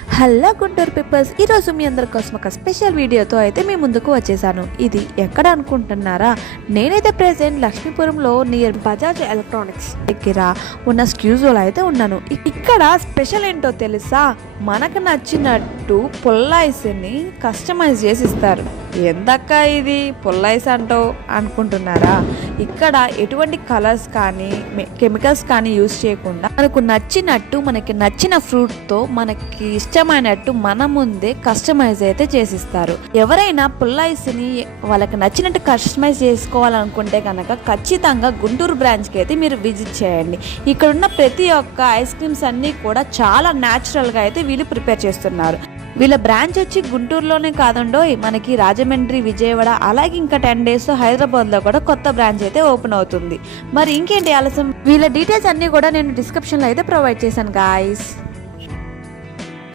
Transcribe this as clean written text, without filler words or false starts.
Hello Guntur peoples, ఈరోజు మీ అందరి కోసం ఒక స్పెషల్ వీడియోతో అయితే మీ ముందుకు వచ్చేసాను. ఇది ఎక్కడ అనుకుంటున్నారా? నేనైతే ప్రెసెంట్ లక్ష్మీపురంలో నియర్ బజాజ్ ఎలక్ట్రానిక్స్ దగ్గర ఉన్న స్క్యూజోలో అయితే ఉన్నాను. ఇక్కడ స్పెషల్ ఏంటో తెలుసా? మనకు నచ్చినట్టు పుల్లైస్ని కస్టమైజ్ చేసి ఇస్తారు. ఎందక్క ఇది పుల్లైస్ అంటో అనుకుంటున్నారా? ఇక్కడ ఎటువంటి కలర్స్ కానీ కెమికల్స్ కానీ యూజ్ చేయకుండా మనకు నచ్చినట్టు మనకి నచ్చిన ఫ్రూట్తో మనకి ఇష్టమైనట్టు మన ముందే కస్టమైజ్ అయితే చేసిస్తారు. ఎవరైనా పుల్లైస్ని వాళ్ళకి నచ్చినట్టు కస్టమైజ్ చేసుకోవాలనుకుంటే కనుక ఖచ్చితంగా గుంటూరు బ్రాంచ్కి అయితే మీరు విజిట్ చేయండి. ఇక్కడ ఉన్న ప్రతి ఒక్క ఐస్ క్రీమ్స్ అన్నీ కూడా చాలా న్యాచురల్గా అయితే వీళ్ళు ప్రిపేర్ చేస్తున్నారు. వీళ్ళ బ్రాంచ్ వచ్చి గుంటూరులోనే కాదండోయ్, మనకి రాజమండ్రి, విజయవాడ, అలాగే ఇంకా 10 days హైదరాబాద్లో కూడా కొత్త బ్రాంచ్ అయితే ఓపెన్ అవుతుంది. మరి ఇంకేంటి ఆలస్యం? వీళ్ళ డీటెయిల్స్ అన్నీ కూడా నేను డిస్క్రిప్షన్లో అయితే ప్రొవైడ్ చేశాను గాయస్.